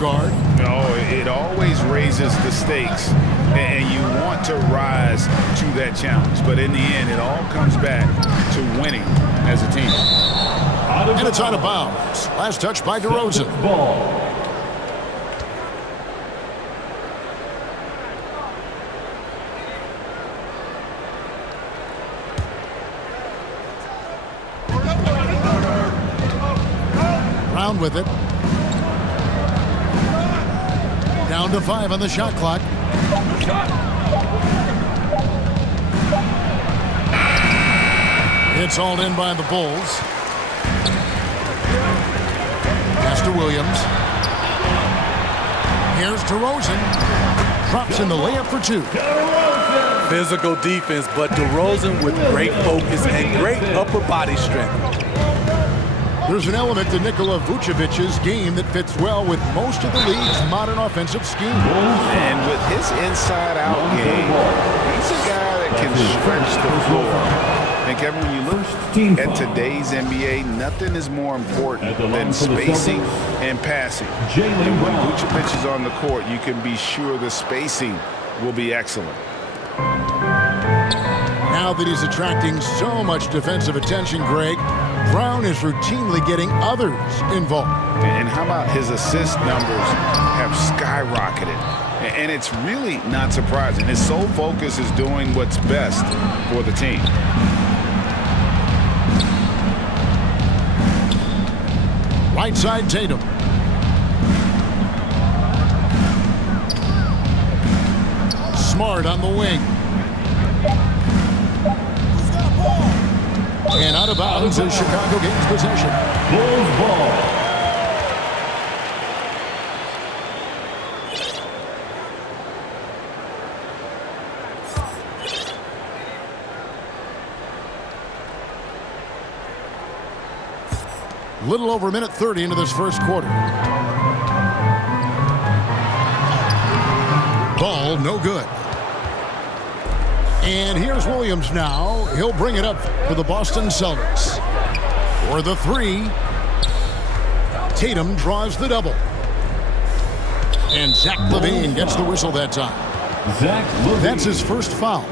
guard. No, it always raises the stakes, and you want to rise to that challenge. But in the end, it all comes back to winning as a team. And it's out of bounds. Last touch by DeRozan. Ball. Brown with it. Down to 5 on the shot clock. It's all in by the Bulls. Pass to Williams. Here's DeRozan. Drops in the layup for 2. Physical defense, but DeRozan with great focus and great upper body strength. There's an element to Nikola Vucevic's game that fits well with most of the league's modern offensive scheme. And with his inside-out game, he's a guy that can stretch the floor. And Kevin, when you look at today's NBA, nothing is more important than spacing and passing. And when Vucevic is on the court, you can be sure the spacing will be excellent. Now that he's attracting so much defensive attention, Greg, Brown is routinely getting others involved. And how about his assist numbers have skyrocketed? And it's really not surprising. His sole focus is doing what's best for the team. Right side, Tatum. Smart on the wing. And out of bounds as Chicago gains possession. Bulls ball. Little over a minute 30 into this first quarter. Ball no good. And here's Williams now. He'll bring it up for the Boston Celtics. For the 3. Tatum draws the double. And Zach LaVine gets the whistle that time. Zach LaVine. That's his first foul.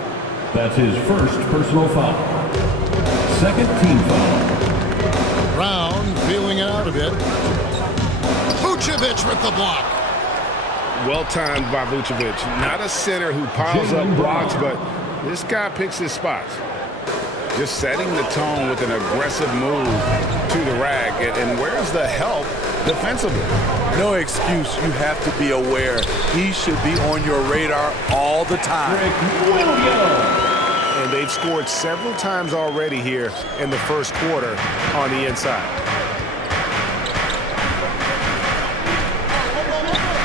That's his first personal foul. Second team foul. Brown feeling it out a bit. Vucevic with the block. Well timed by Vucevic. Not a center who piles up blocks, but this guy picks his spots. Just setting the tone with an aggressive move to the rack. And where's the help defensively? No excuse. You have to be aware. He should be on your radar all the time. And they've scored several times already here in the first quarter on the inside.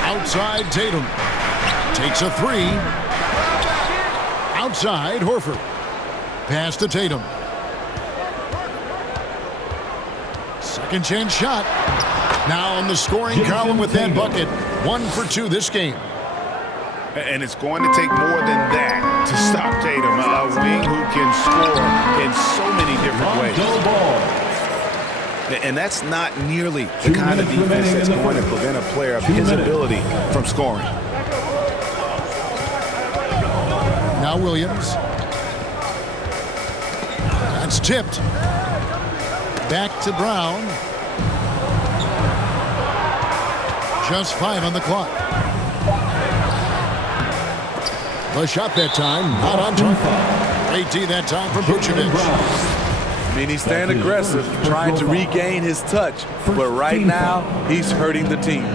Outside Tatum. Takes a 3. Outside Horford. Pass to Tatum. Second chance shot. Now in the scoring column with that bucket. 1 for 2 this game. And it's going to take more than that to stop Tatum. A wing who can score in so many different ways. And that's not nearly the kind of defense that's going to prevent a player of his ability from scoring. Now Williams. That's tipped. Back to Brown. Just 5 on the clock. The shot that time, not on target. Great D that time from Vucevic. I mean, he's staying aggressive, trying to regain his touch. But right now, he's hurting the team.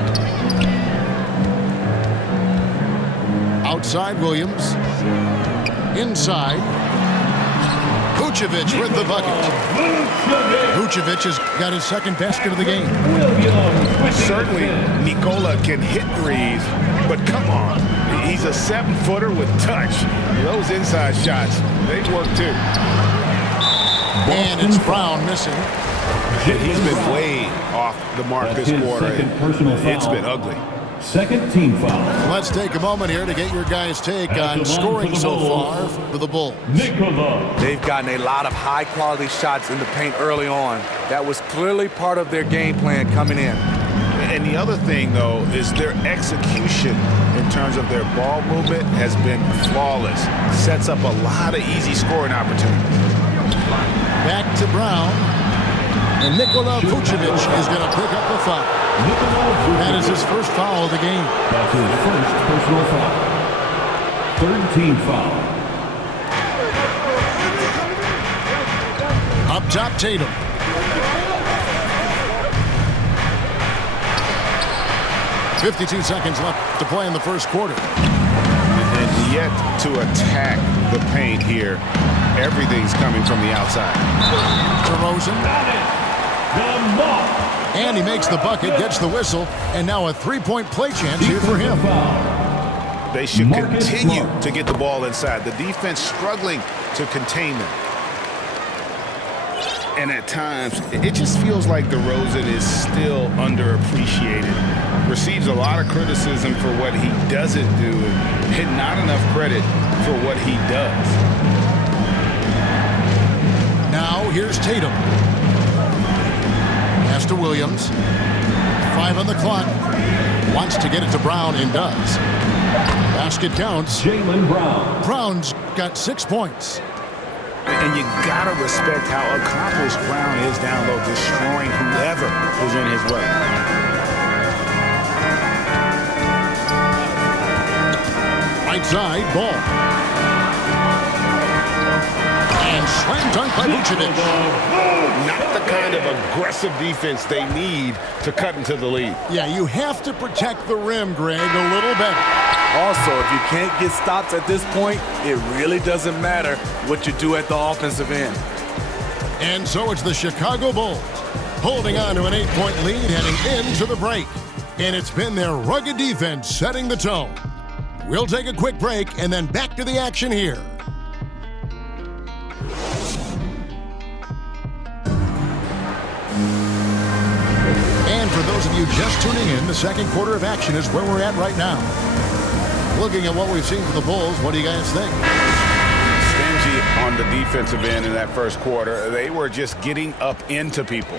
Outside Williams. Inside. Vucevic with the bucket. Vucevic has got his second basket of the game. Certainly, Nikola can hit threes, but come on. He's a 7-footer with touch. Those inside shots, they work too. And it's Brown missing. He's been way off the mark this quarter. It's been ugly. Second team foul. Let's take a moment here to get your guys' take on scoring so far for the Bulls. Nikola. They've gotten a lot of high-quality shots in the paint early on. That was clearly part of their game plan coming in. And the other thing, though, is their execution in terms of their ball movement has been flawless. Sets up a lot of easy scoring opportunities. Back to Brown. And Nikola Vucevic is going to pick up the foul. That is his first foul of the game. That's his first personal foul. Third team foul. Up top, Tatum. .52 seconds left to play in the first quarter. And yet to attack the paint here. Everything's coming from the outside. DeRozan. And he makes the bucket, gets the whistle, and now a three-point play chance here for him. They should continue to get the ball inside. The defense struggling to contain them. And at times, it just feels like DeRozan is still underappreciated. Receives a lot of criticism for what he doesn't do and not enough credit for what he does. Now here's Tatum. Pass to Williams. 5 on the clock. Wants to get it to Brown and does. Basket counts. Jaylen Brown. Brown's got 6 points. And you gotta respect how accomplished Brown is down low, destroying whoever is in his way. Right side, ball. And slam dunk by Vucevic. Not the kind of aggressive defense they need to cut into the lead. Yeah, you have to protect the rim, Greg, a little better. Also, if you can't get stops at this point, it really doesn't matter what you do at the offensive end. And so it's the Chicago Bulls holding on to an 8-point lead heading into the break. And it's been their rugged defense setting the tone. We'll take a quick break and then back to the action here. And for those of you just tuning in, the second quarter of action is where we're at right now. Looking at what we've seen from the Bulls, what do you guys think? Stingy on the defensive end in that first quarter. They were just getting up into people.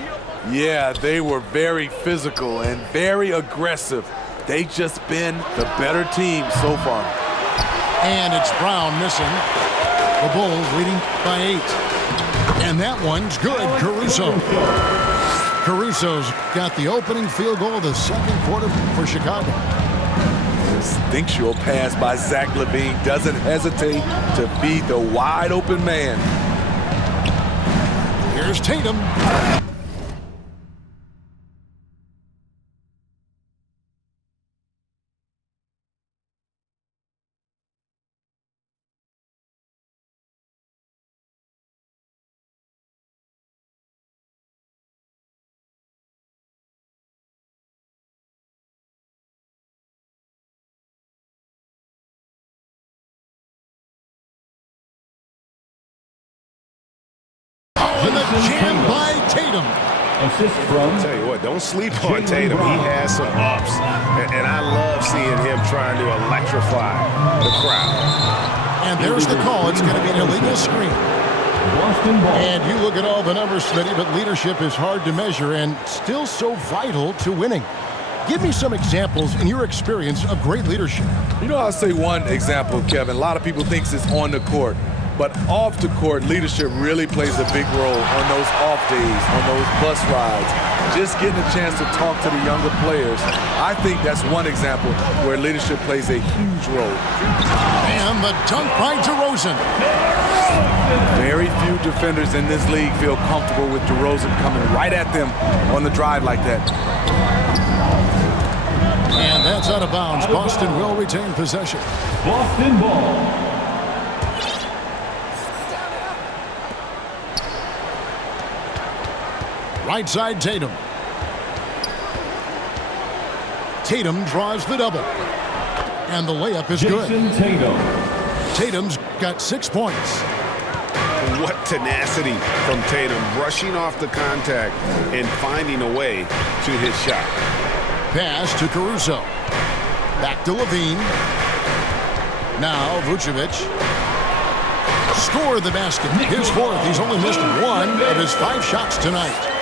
Yeah, they were very physical and very aggressive. They just been the better team so far. And it's Brown missing. The Bulls leading by 8. And that one's good. Caruso's got the opening field goal of the second quarter for Chicago. Instinctual pass by Zach LaVine doesn't hesitate to feed the wide open man. Here's Tatum. And the jam by Tatum. Assist from. I'll tell you what, don't sleep on Tatum. He has some ups. And I love seeing him trying to electrify the crowd. And there's the call. It's going to be an illegal screen. Boston ball. And you look at all the numbers, Smitty, but leadership is hard to measure and still so vital to winning. Give me some examples in your experience of great leadership. You know, I'll say one example, Kevin. A lot of people think it's on the court. But off the court, leadership really plays a big role on those off days, on those bus rides. Just getting a chance to talk to the younger players. I think that's one example where leadership plays a huge role. And the dunk by DeRozan. Very few defenders in this league feel comfortable with DeRozan coming right at them on the drive like that. And that's out of bounds. Boston will retain possession. Boston ball. Right side, Tatum. Tatum draws the double. And the layup is good. Jason Tatum. Tatum's got 6 points. What tenacity from Tatum, rushing off the contact and finding a way to his shot. Pass to Caruso. Back to LaVine. Now Vucevic. Score the basket. His fourth. He's only missed 1 of his 5 shots tonight.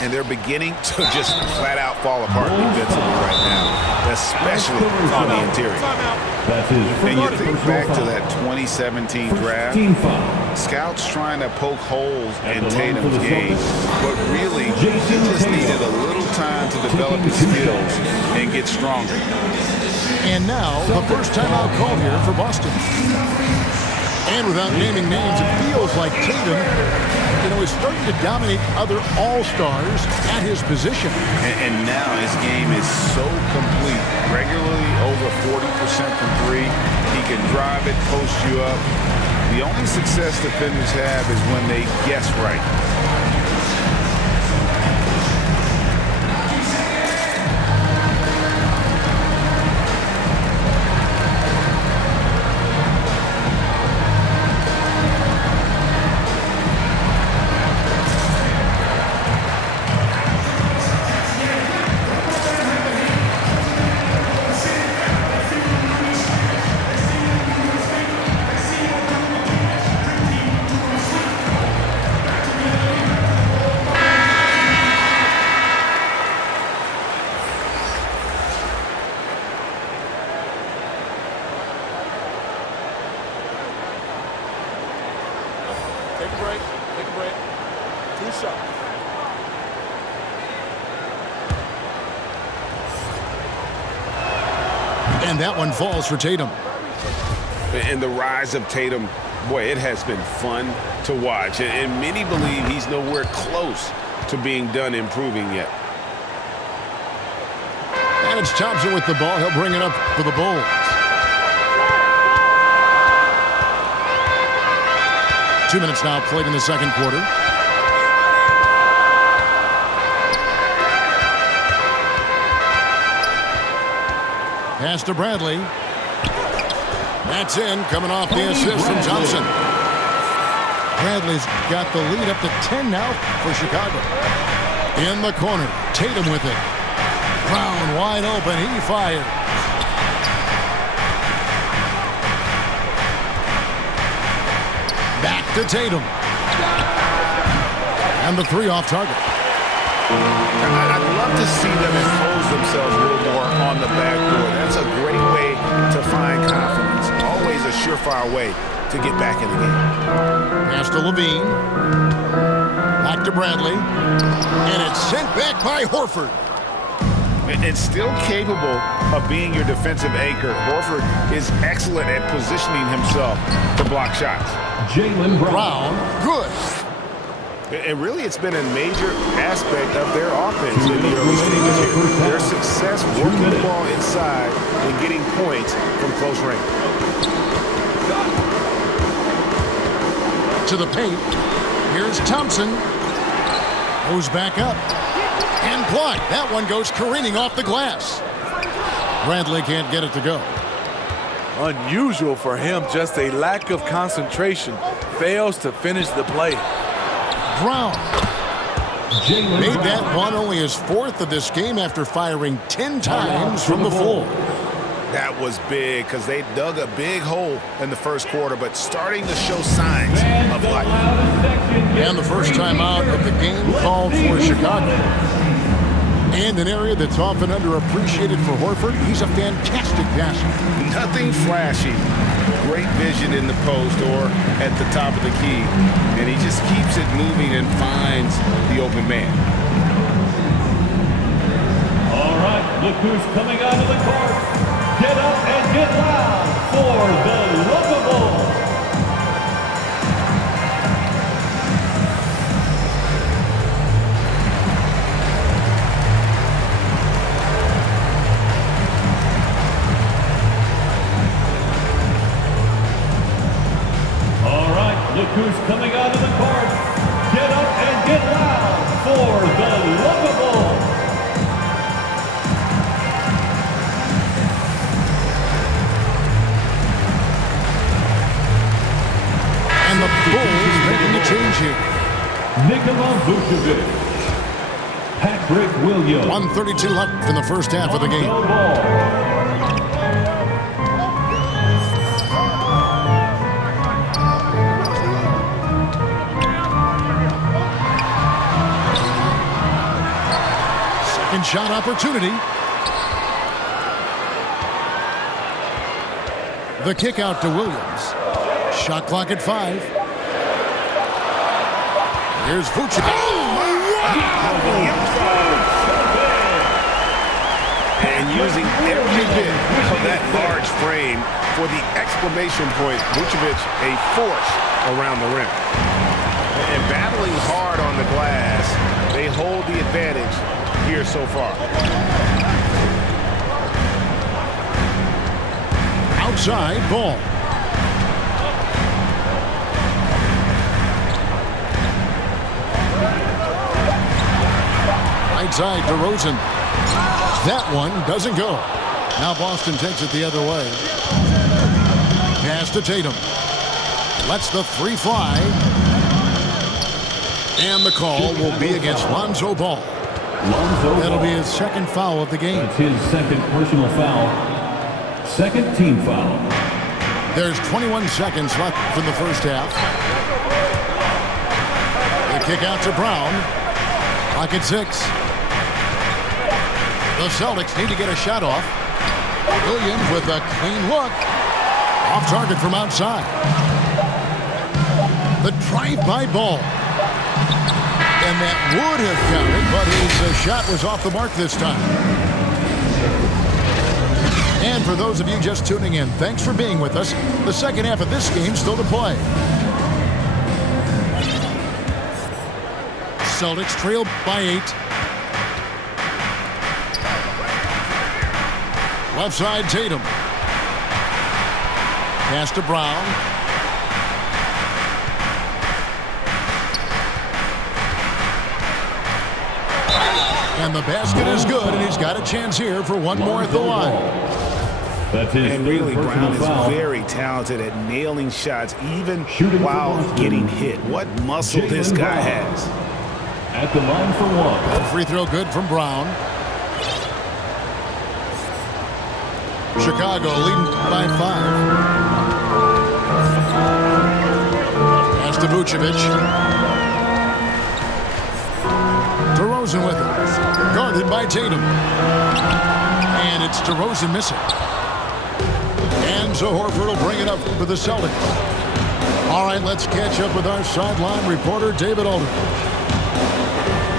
and they're beginning to just flat out fall apart defensively right now, especially on the interior. That's his And you first think personal back to foul. that 2017 draft, Team foul. scouts trying to poke holes in the line for Tatum's the game, Celtics, but really he just needed a little time to develop his skills and get stronger. And now, the first timeout call here for Boston. And without naming names, it feels like Tatum, is starting to dominate other all-stars at his position. And now his game is so complete. Regularly over 40% from three. He can drive it, post you up. The only success defenders have is when they guess right. Take a break. Take a break. 2 shots. And that one falls for Tatum. And the rise of Tatum, boy, it has been fun to watch. And many believe he's nowhere close to being done improving yet. And it's Thompson with the ball. He'll bring it up for the Bulls. Two minutes now played in the second quarter. Pass to Bradley. That's in, coming off the assist from Thompson. Bradley's got the lead up to 10 now for Chicago. In the corner, Tatum with it. Brown wide open, he fires. Back to Tatum. And the three off target. I'd love to see them impose themselves a little more on the backboard. That's a great way to find confidence. Always a surefire way to get back in the game. Pass to Levine. Back to Bradley. And it's sent back by Horford. And still capable of being your defensive anchor. Horford is excellent at positioning himself to block shots. Jaylen Brown, good. And really, it's been a major aspect of their offense in the early stages here. Their success working the ball inside and getting points from close range. To the paint. Here's Thompson. Goes back up. And blocked. That one goes careening off the glass. Bradley can't get it to go. Unusual for him, just a lack of concentration. Fails to finish the play. Brown made that one only his fourth of this game after firing 10 times from the floor. That was big because they dug a big hole in the first quarter, but starting to show signs of life. And the first time out of the game called for Chicago. And an area that's often underappreciated for Horford, he's a fantastic passer. Nothing flashy. Great vision in the post or at the top of the key. And he just keeps it moving and finds the open man. All right, look who's coming onto the court. Get up and get loud for the Lovables. All right, look who's coming onto the court. Get up and get loud for the Lovables. And the Bulls making a change here. Nikola Vucevic. Patrick Williams. 1:32 left in the first half of the game. Second shot opportunity. The kick out to Williams. Shot clock at 5. Here's Vucevic. And using every bit of that large frame for the exclamation point, Vucevic a force around the rim. And battling hard on the glass, they hold the advantage here so far. Outside ball. Right side DeRozan. That one doesn't go. Now Boston takes it the other way. Pass to Tatum. Lets the 3 fly. And the call will be against Lonzo Ball. That'll be his second foul of the game. That's his second personal foul. Second team foul. There's 21 seconds left in the first half. The kick out to Brown. Clock at 6. The Celtics need to get a shot off. Williams with a clean look. Off target from outside. The drive-by ball. And that would have counted, but his shot was off the mark this time. And for those of you just tuning in, thanks for being with us. The second half of this game still to play. Celtics trail by 8. Left side, Tatum. Pass to Brown. And the basket is good, and he's got a chance here for one more at the line. That's his And really, Brown is foul. very talented at nailing shots, even while getting hit. What muscle this guy has. At the line for 1. Free throw good from Brown. Chicago leading by 5. Pass to Vucevic. DeRozan with it. Guarded by Tatum. And it's DeRozan missing. And so Horford will bring it up for the Celtics. All right, let's catch up with our sideline reporter, David Aldridge.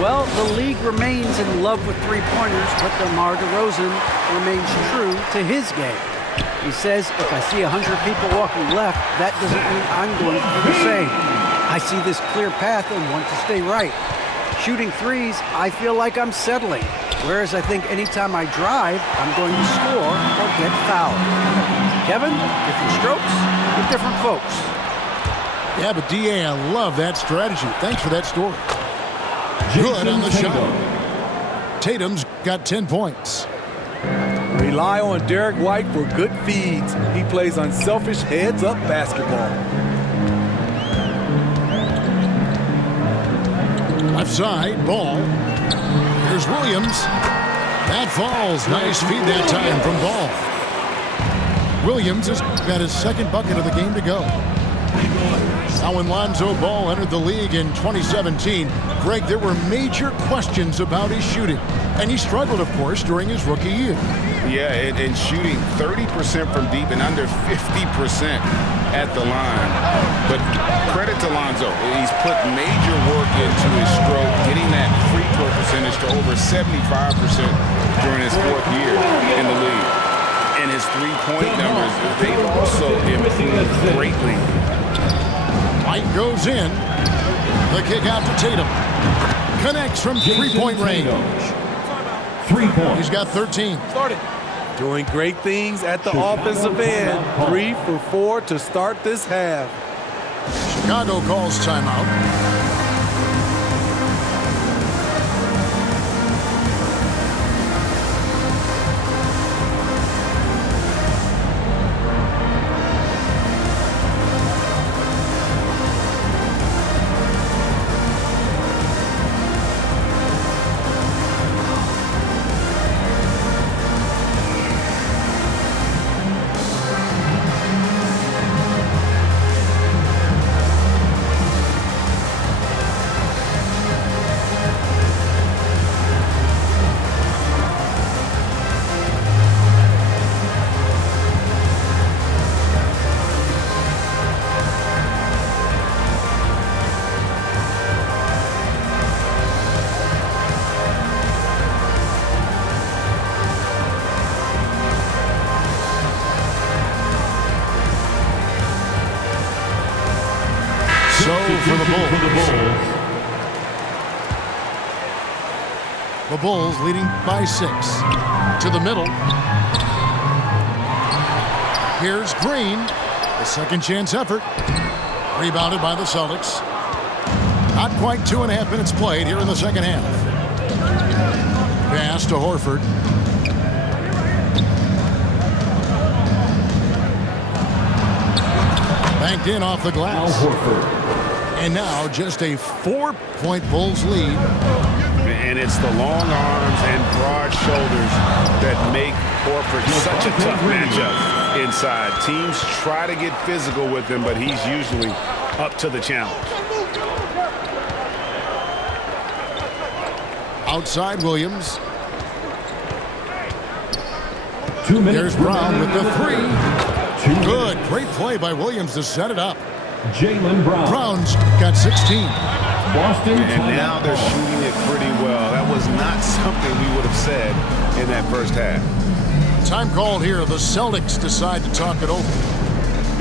Well, the league remains in love with three-pointers, but DeMar DeRozan remains true to his game. He says, if I see 100 people walking left, that doesn't mean I'm going to do the same. I see this clear path and want to stay right. Shooting threes, I feel like I'm settling. Whereas I think anytime I drive, I'm going to score or get fouled. Kevin, different strokes for different folks. Yeah, but D.A., I love that strategy. Thanks for that story. Good on the shot. Tatum's got 10 points. Rely on Derek White for good feeds. He plays unselfish heads-up basketball. Left side, ball. Here's Williams. That falls. Nice feed that time from Ball. Williams has got his second bucket of the game to go. Now when Lonzo Ball entered the league in 2017, Greg, there were major questions about his shooting. And he struggled, of course, during his rookie year. Yeah, and shooting 30% from deep and under 50% at the line. But credit to Lonzo. He's put major work into his stroke, getting that free throw percentage to over 75% during his fourth year in the league. And his three-point numbers, they've also improved greatly. White goes in. The kick out to Tatum. Connects from three-point range. 3 points. He's got 13. Doing great things at the offensive end. 3 for 4 to start this half. Chicago calls timeout. for the Bulls. Bulls. The Bulls leading by 6. To the middle. Here's Green. The second chance effort. Rebounded by the Celtics. Not quite 2.5 minutes played here in the second half. Pass to Horford. Banked in off the glass. And now just a 4-point Bulls lead. And it's the long arms and broad shoulders that make Horford such a tough matchup inside. Teams try to get physical with him, but he's usually up to the challenge. Outside Williams. 2 minutes. Here's Brown with the 3. 2 Good. minutes. Great play by Williams to set it up. Jaylen Brown. Brown's got 16. Boston. And now they're shooting it pretty well. That was not something we would have said in that first half. Time called here. The Celtics decide to talk it over.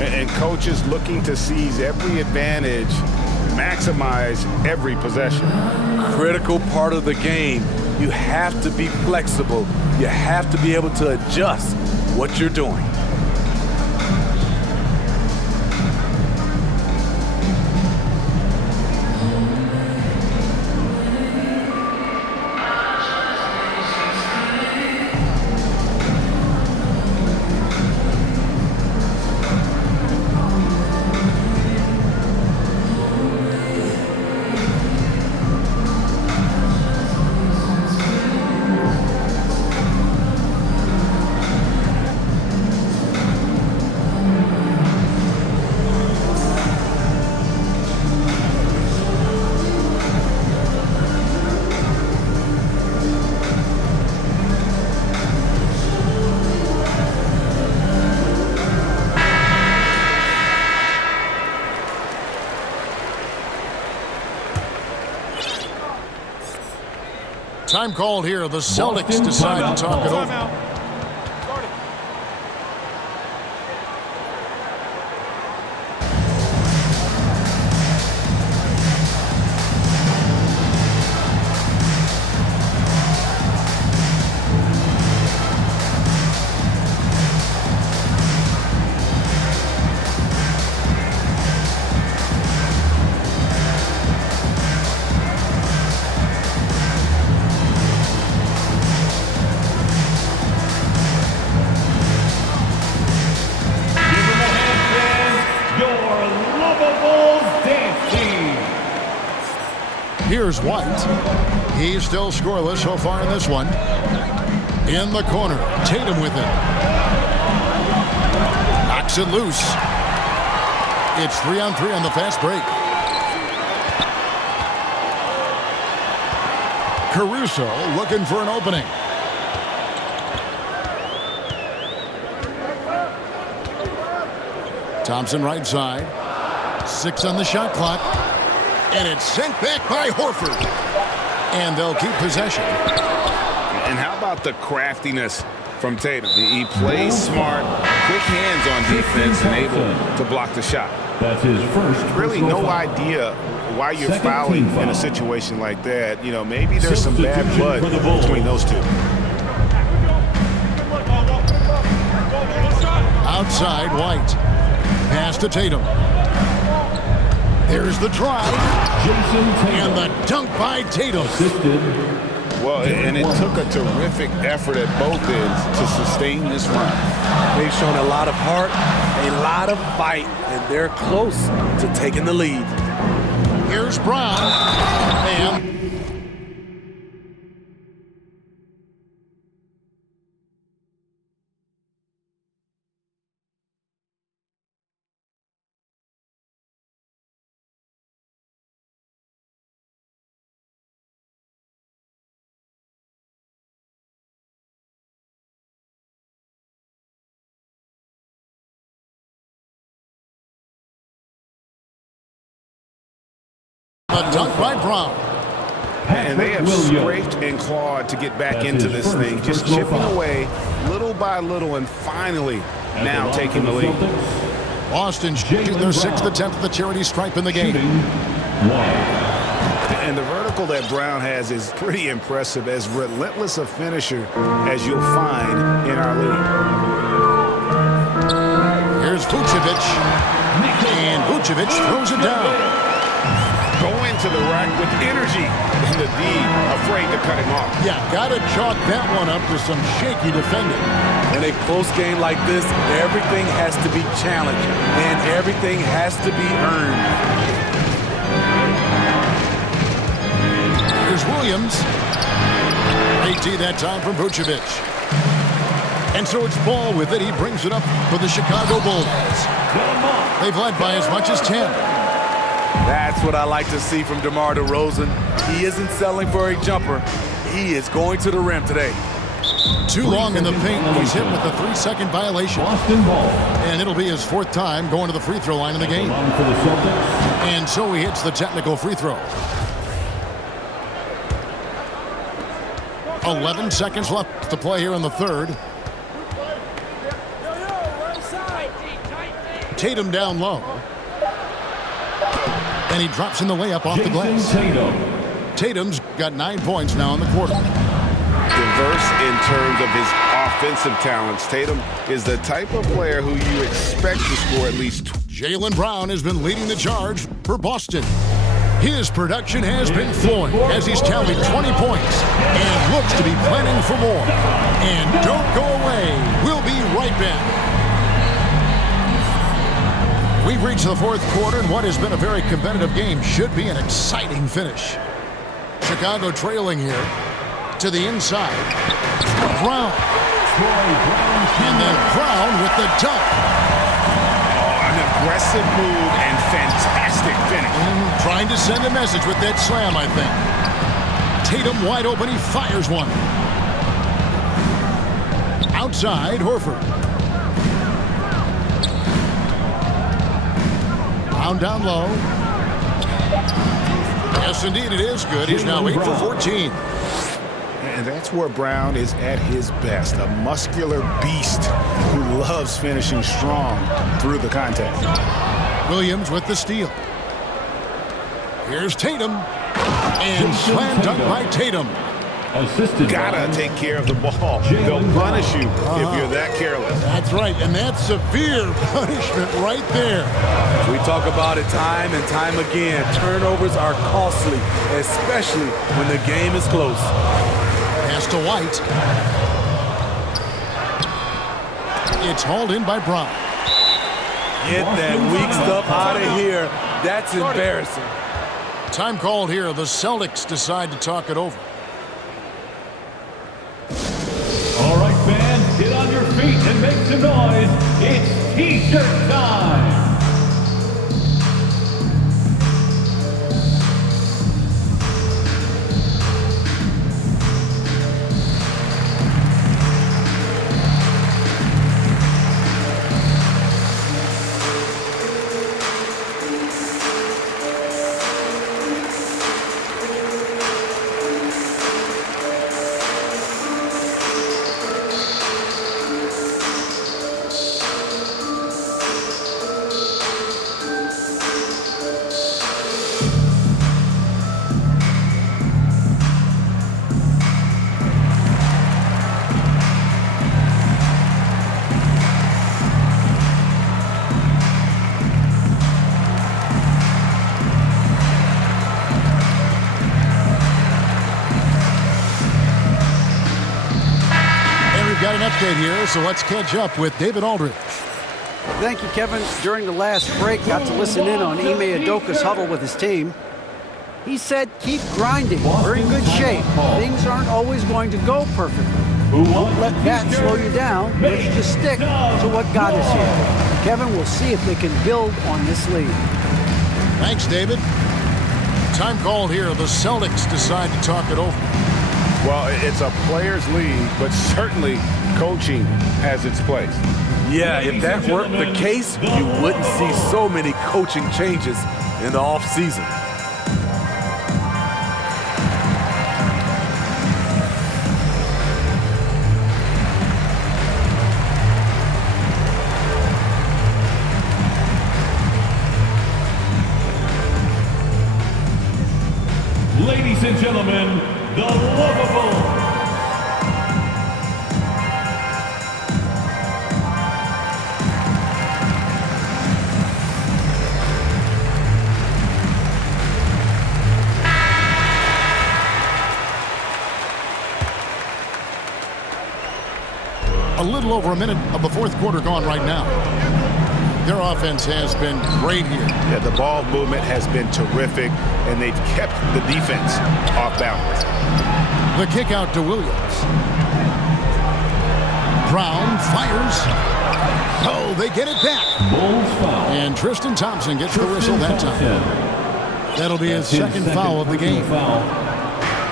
And coaches looking to seize every advantage, maximize every possession. Critical part of the game. You have to be flexible. You have to be able to adjust what you're doing. Time called here. The Celtics decide to talk it over. Here's White. He's still scoreless so far in this one. In the corner, Tatum with it. Knocks it loose. It's 3-on-3 on the fast break. Caruso looking for an opening. Thompson right side. 6 on the shot clock. And it's sent back by Horford. And they'll keep possession. And how about the craftiness from Tatum? He plays smart, quick hands on defense, and able to block the shot. That's his first. Really no idea why you're fouling in a situation like that. You know, maybe there's some bad blood between those two. Outside, White. Pass to Tatum. There's the drive. And the dunk by Tatum. Well, and it took a terrific effort at both ends to sustain this run. They've shown a lot of heart, a lot of fight, and they're close to taking the lead. Here's Brown. And the dunk by Brown. And they have scraped and clawed to get back into this thing, just chipping away little by little and finally now taking the lead. Boston shooting their 6th attempt at the charity stripe in the game. And the vertical that Brown has is pretty impressive, as relentless a finisher as you'll find in our league. Here's Vucevic, and Vucevic throws it down. Going to the rack with energy, and the D afraid to cut him off. Yeah, gotta chalk that one up to some shaky defending. In a close game like this, everything has to be challenged, and everything has to be earned. Here's Williams. AT that time from Vucevic. And so it's Ball with it. He brings it up for the Chicago Bulls. They've led by as much as 10. That's what I like to see from DeMar DeRozan. He isn't settling for a jumper. He is going to the rim today. Too long in the paint. He's hit with a 3-second violation. Boston Ball. And it'll be his 4th time going to the free throw line in the game. For the Celtics. And so he hits the technical free throw. 11 seconds left to play here in the third. Tatum down low. And he drops in the layup off the glass. Tatum's got 9 points now in the quarter. Diverse in terms of his offensive talents. Tatum is the type of player who you expect to score at least. Jaylen Brown has been leading the charge for Boston. His production has been flowing as he's tallied 20 points and looks to be planning for more. And don't go away. We'll be right back. We've reached the fourth quarter, and what has been a very competitive game should be an exciting finish. Chicago trailing here to the inside. Brown. And then Brown with the dunk. An aggressive move and fantastic finish. Trying to send a message with that slam, I think. Tatum wide open. He fires one. Outside, Horford. Brown down low. Yes, indeed, it is good. He's now 8 for 14. And that's where Brown is at his best. A muscular beast who loves finishing strong through the contact. Williams with the steal. Here's Tatum. And slam dunk by Tatum. Gotta take care of the ball. They'll punish you if you're that careless. That's right, and that's severe punishment right there. We talk about it time and time again. Turnovers are costly, especially when the game is close. Pass to White. It's hauled in by Brown. Get that weak stuff out of here. That's embarrassing. Time called here. The Celtics decide to talk it over. All right, fans, get on your feet and make some noise. It's T-shirt time. Got an update here, so let's catch up with David Aldridge. Thank you, Kevin. During the last break, got to listen in on Ime Udoka's huddle with his team. He said, keep grinding. We're in good shape. Things aren't always going to go perfectly. Don't let that slow you down. Let's just stick to what got us here. Kevin, we'll see if they can build on this lead. Thanks, David. Time called here. The Celtics decide to talk it over. Well, it's a players' league, but certainly coaching has its place. Yeah, if that weren't the case, you wouldn't see so many coaching changes in the offseason. A little over a minute of the fourth quarter gone right now. Their offense has been great here. Yeah, the ball movement has been terrific, and they've kept the defense off balance. The kick out to Williams. Brown fires. Oh, they get it back. Bulls foul. And Tristan Thompson gets the whistle that time. That'll be his second foul of the game. Foul.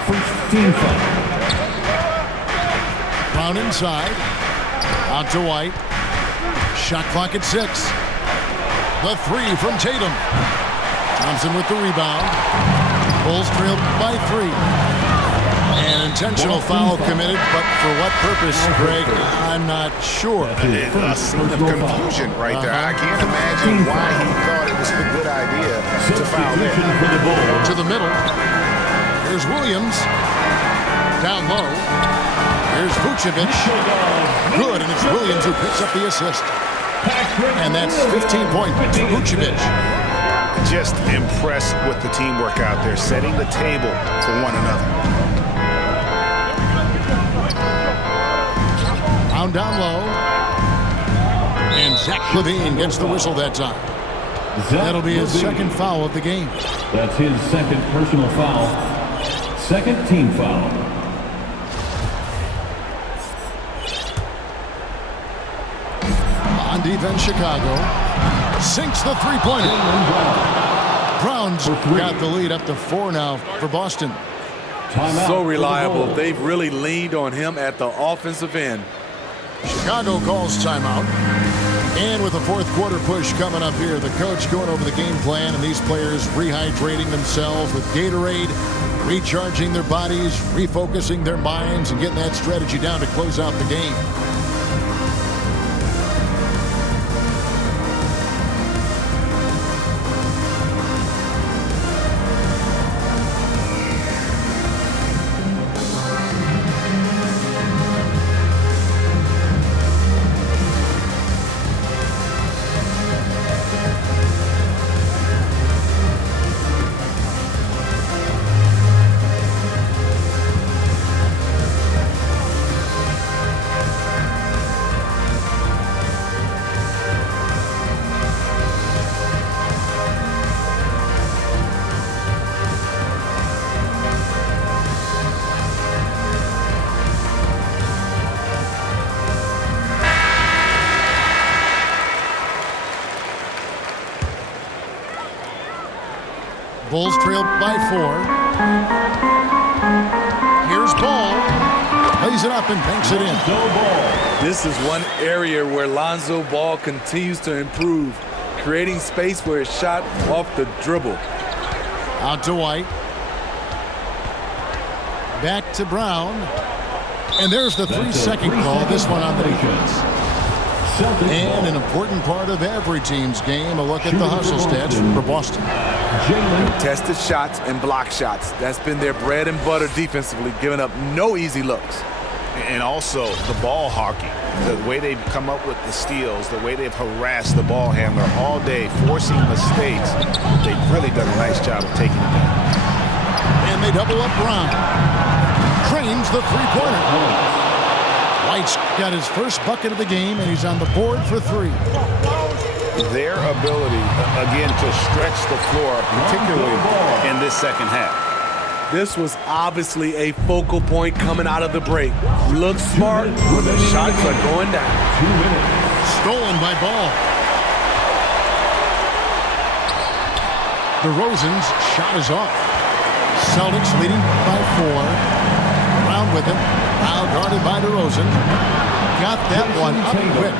First team foul. Brown inside. Out to White. Shot clock at 6. The three from Tatum. Thompson with the rebound. Bulls trailed by 3. An intentional foul committed, but for what purpose, Greg? I'm not sure. A scene of confusion right there. I can't imagine why he thought it was a good idea to foul there. For the Bulls. To the middle. Here's Williams. Down low. Here's Vucevic. Good, and it's Williams who picks up the assist. And that's 15 points for Vucevic. Just impressed with the teamwork out there, setting the table for one another. Brown down low. And Zach LaVine gets the whistle that time. That'll be his second foul of the game. That's his second personal foul. Second team foul. On defense, Chicago sinks the three-pointer. Browns got the lead up to 4 now for Boston. So reliable. They've really leaned on him at the offensive end. Chicago calls timeout. And with the fourth quarter push coming up here, the coach going over the game plan and these players rehydrating themselves with Gatorade, recharging their bodies, refocusing their minds, and getting that strategy down to close out the game. Bulls trail by 4. Here's Ball. Lays it up and banks it in. This is one area where Lonzo Ball continues to improve, creating space for his shot off the dribble. Out to White. Back to Brown. And there's the 3-second call. This one on the defense. And an important part of every team's game, a look at the hustle stats for Boston. Tested shots and block shots. That's been their bread and butter defensively, giving up no easy looks. And also the ball hawking, the way they've come up with the steals, the way they've harassed the ball handler all day, forcing mistakes. They've really done a nice job of taking it down. And they double up Brown. Trains the three-pointer. White's got his first bucket of the game, and he's on the board for 3. Their ability, again, to stretch the floor, particularly in this second half. This was obviously a focal point coming out of the break. Look smart when the shots are going down. 2 minutes. Stolen by Ball. DeRozan's shot is off. Celtics leading by 4. Brown with it. Now guarded by DeRozan. Got that one up quick.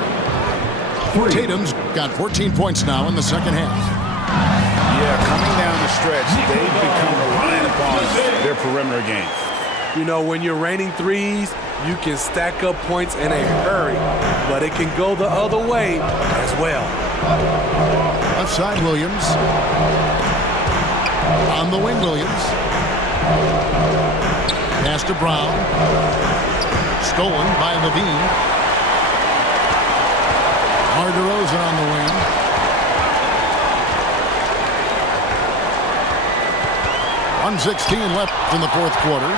Tatum's got 14 points now in the second half. Yeah, coming down the stretch, they've become reliant upon their perimeter game. You know, when you're raining threes, you can stack up points in a hurry, but it can go the other way as well. Left side, Williams. On the wing, Williams. Pass to Brown. Stolen by LaVine. DeRozan on the wing. .116 left in the fourth quarter.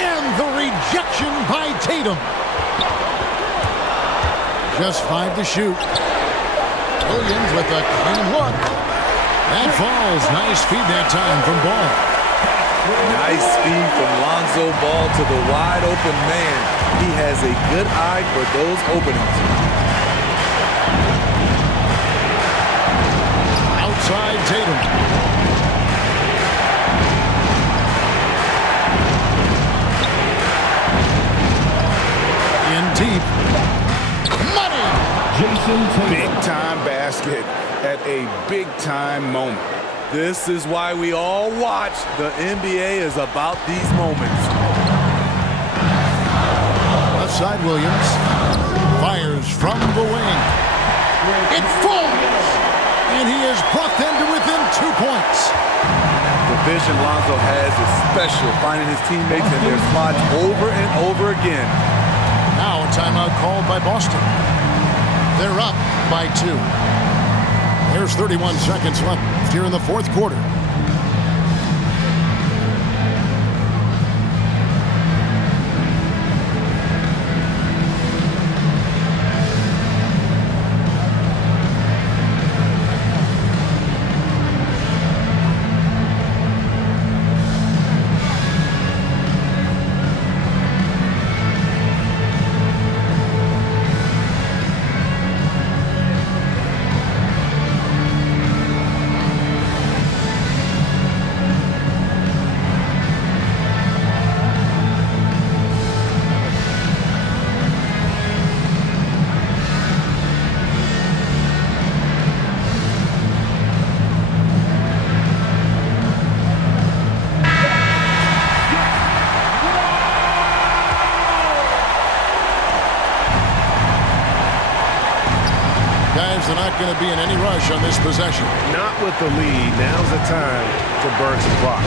And the rejection by Tatum. just 5 to shoot. Williams with a clean look. That falls. Nice feed that time from Ball. Nice speed from Lonzo Ball to the wide open man. He has a good eye for those openings. Outside Tatum. In deep. Money! Jason Tatum. Big-time basket at a big-time moment. This is why we all watch. The NBA is about these moments. Left side Williams. Fires from the wing. It falls! And he has brought them to within 2 points. The vision Lonzo has is special, finding his teammates in their spots over and over again. Now a timeout called by Boston. They're up by 2. There's 31 seconds left here in the fourth quarter. They're not going to be in any rush on this possession. Not with the lead. Now's the time to burn some clock.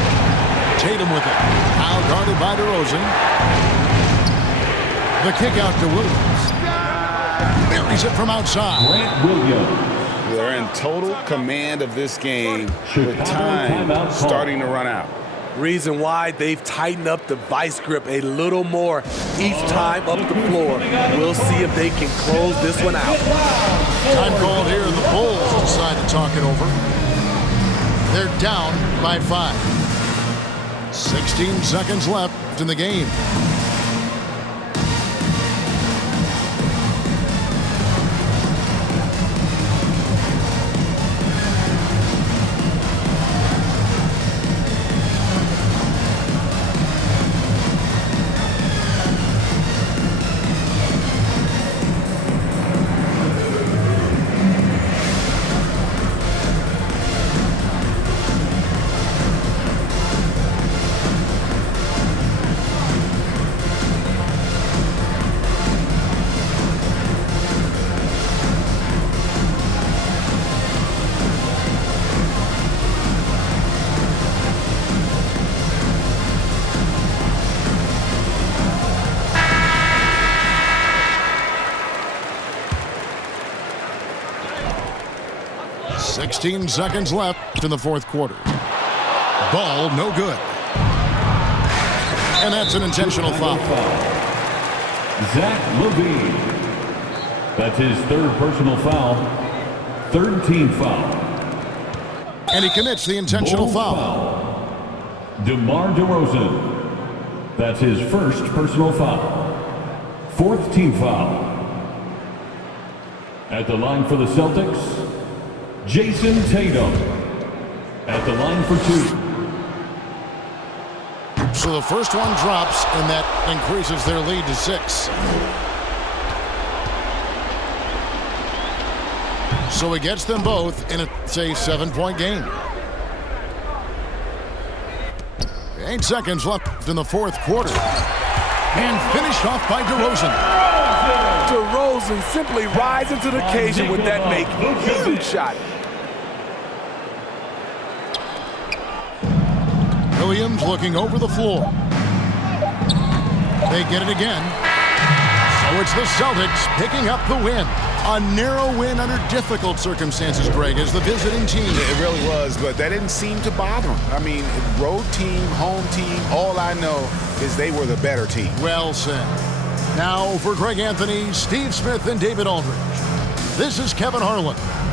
Tatum with it. Now guarded by DeRozan. The kick out to Williams. Buries it from outside. Grant Williams. They're in total command of this game with Chicago time timeout call. starting to run out. Reason why they've tightened up the vice grip a little more each time up the floor. We'll see if they can close this one out. Time called here, and the Bulls decide to talk it over. They're down by 5. 16 seconds left in the game. Sixteen seconds left in the fourth quarter. Ball no good. And that's an intentional foul. Zach LaVine. That's his third personal foul. Third team foul. And he commits the intentional Bull foul. DeMar DeRozan. That's his first personal foul. Fourth team foul. At the line for the Celtics, Jason Tatum. At the line for 2. So the first one drops, and that increases their lead to 6. So he gets them both in a 7-point game. 8 seconds left in the fourth quarter. And finished off by DeRozan. DeRozan simply rising to the occasion with that make. Huge shot. Williams looking over the floor. They get it again. So it's the Celtics picking up the win. A narrow win under difficult circumstances, Greg, as the visiting team. It really was, but that didn't seem to bother them. I mean, road team, home team, all I know is they were the better team. Well said. Now for Greg Anthony, Steve Smith, and David Aldridge, this is Kevin Harlan.